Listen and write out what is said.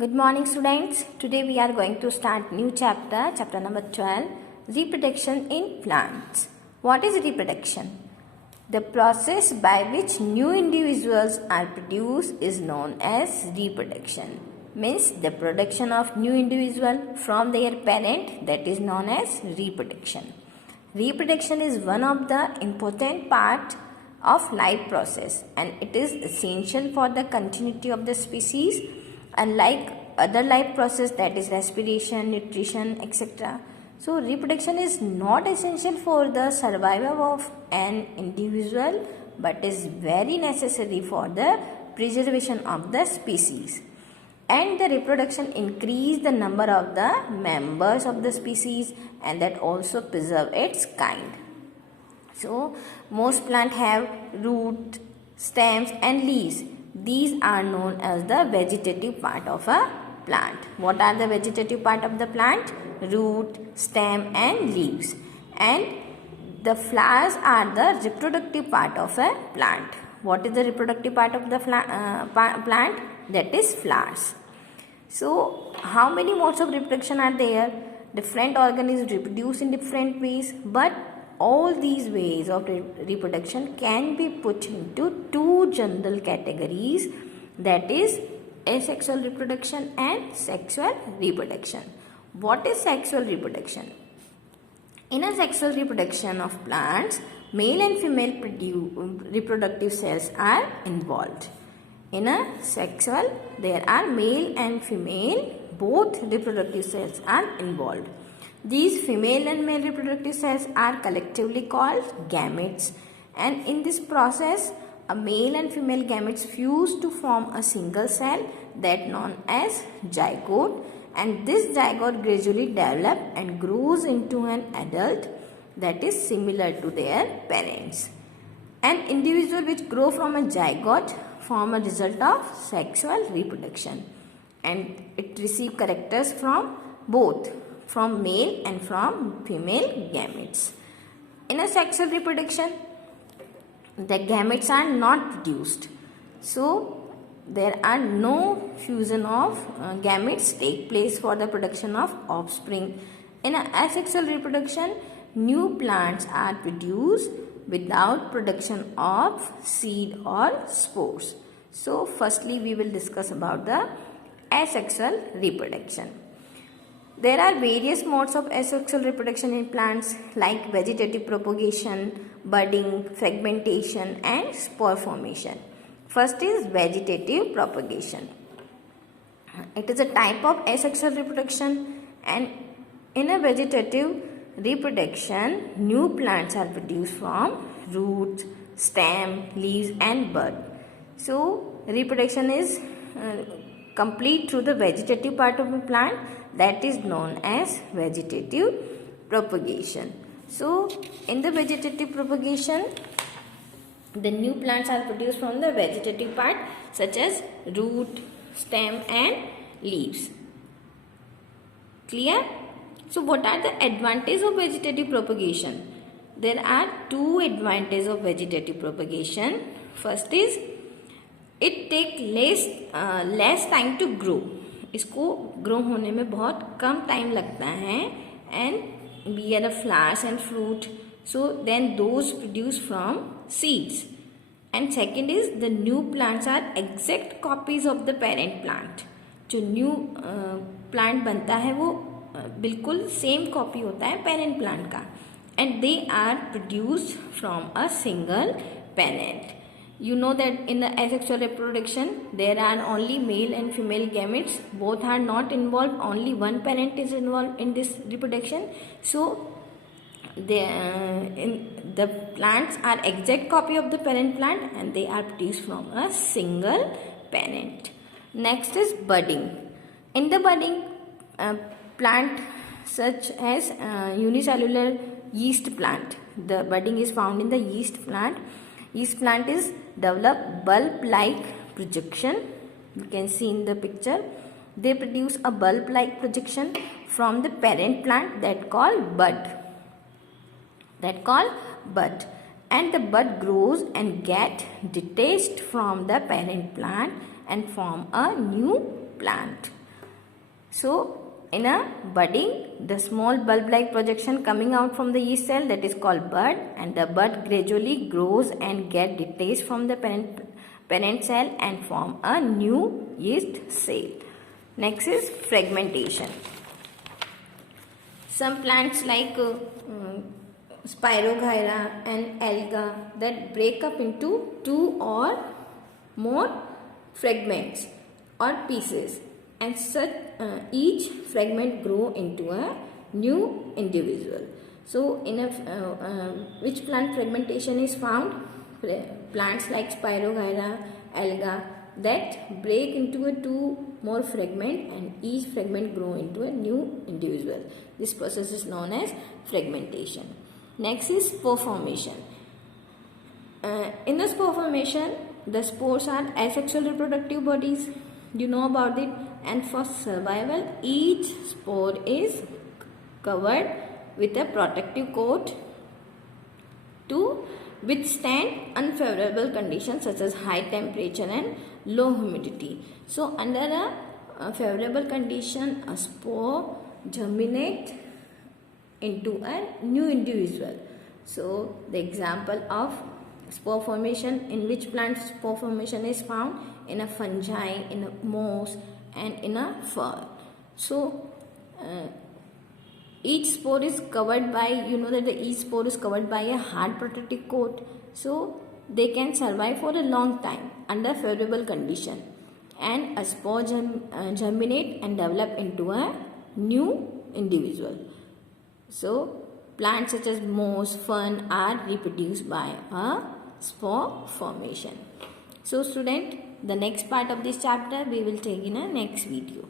Good morning students. Today we are going to start new chapter number 12, reproduction in plants. What is reproduction? The process by which new individuals are produced is known as reproduction. Means the production of new individual from their parent, that is known as reproduction. Reproduction is one of the important part of life process and it is essential for the continuity of the species. Unlike other life process, that is respiration, nutrition, etc. So reproduction is not essential for the survival of an individual but is very necessary for the preservation of the species. And the reproduction increase the number of the members of the species and that also preserve its kind. So most plants have root, stems and leaves. These are known as the vegetative part of a plant. What are the vegetative part of the plant? Root, stem and leaves. And the flowers are the reproductive part of a plant. What is the reproductive part of the plant? That is flowers. So how many modes of reproduction are there? Different organisms reproduce in different ways, but all these ways of reproduction can be put into two general categories, that is asexual reproduction and sexual reproduction. What is sexual reproduction? In a sexual reproduction of plants, male and female reproductive cells are involved. In a sexual, there are male and female, both reproductive cells are involved. These female and male reproductive cells are collectively called gametes, and in this process a male and female gametes fuse to form a single cell that known as zygote, and this zygote gradually develops and grows into an adult that is similar to their parents. An individual which grow from a zygote form a result of sexual reproduction and it receive characters from both, from male and from female gametes. In a sexual reproduction, the gametes are not produced. So there are no fusion of gametes take place for the production of offspring. In an asexual reproduction, new plants are produced without production of seed or spores. So firstly we will discuss about the asexual reproduction. There are various modes of asexual reproduction in plants like vegetative propagation, budding, fragmentation and spore formation. First is vegetative propagation. It is a type of asexual reproduction, and in a vegetative reproduction, new plants are produced from roots, stem, leaves and bud. So reproduction is complete through the vegetative part of the plant, that is known as vegetative propagation. So in the vegetative propagation, the new plants are produced from the vegetative part such as root, stem and leaves. Clear? So what are the advantages of vegetative propagation? There are two advantages of vegetative propagation. First is it take less time to grow. इसको grow होने में बहुत कम time लगता है and we are the flowers and fruit, so then those produce from seeds. And second is the new plants are exact copies of the parent plant. जो new plant बनता है वो बिल्कुल सेम कॉपी होता है parent plant का and they are produced from a single parent. You know that in the asexual reproduction there are only male and female gametes, both are not involved, only one parent is involved in this reproduction. So the plants are exact copy of the parent plant and they are produced from a single parent. Next is budding. In the budding plant such as unicellular yeast plant, the budding is found in the yeast plant. Yeast plant is develop bulb-like projection. You can see in the picture. They produce a bulb-like projection from the parent plant that called bud. And the bud grows and get detached from the parent plant and form a new plant. So in a budding, the small bulb-like projection coming out from the yeast cell, that is called bud, and the bud gradually grows and get detached from the parent cell and form a new yeast cell. Next is fragmentation. Some plants like Spirogyra and Alga that break up into 2 or more fragments or pieces, and such each fragment grow into a new individual. So in a which plant fragmentation is found? Plants like Spirogyra, Alga that break into a 2 more fragment, and each fragment grow into a new individual. This process is known as fragmentation. Next is spore formation. In the spore formation, the spores are asexual reproductive bodies. You know about it. And for survival, each spore is covered with a protective coat to withstand unfavorable conditions such as high temperature and low humidity. So under a favorable condition, a spore germinates into a new individual. So the example of spore formation, in which plant spore formation is found? In a fungi, in a moss, and in a fern. So each spore is covered by, you know that each spore is covered by a hard protective coat. So they can survive for a long time under favorable condition, and a spore germinate and develop into a new individual. So plants such as moss, fern are reproduced by a spore formation. So student, the next part of this chapter we will take in a next video.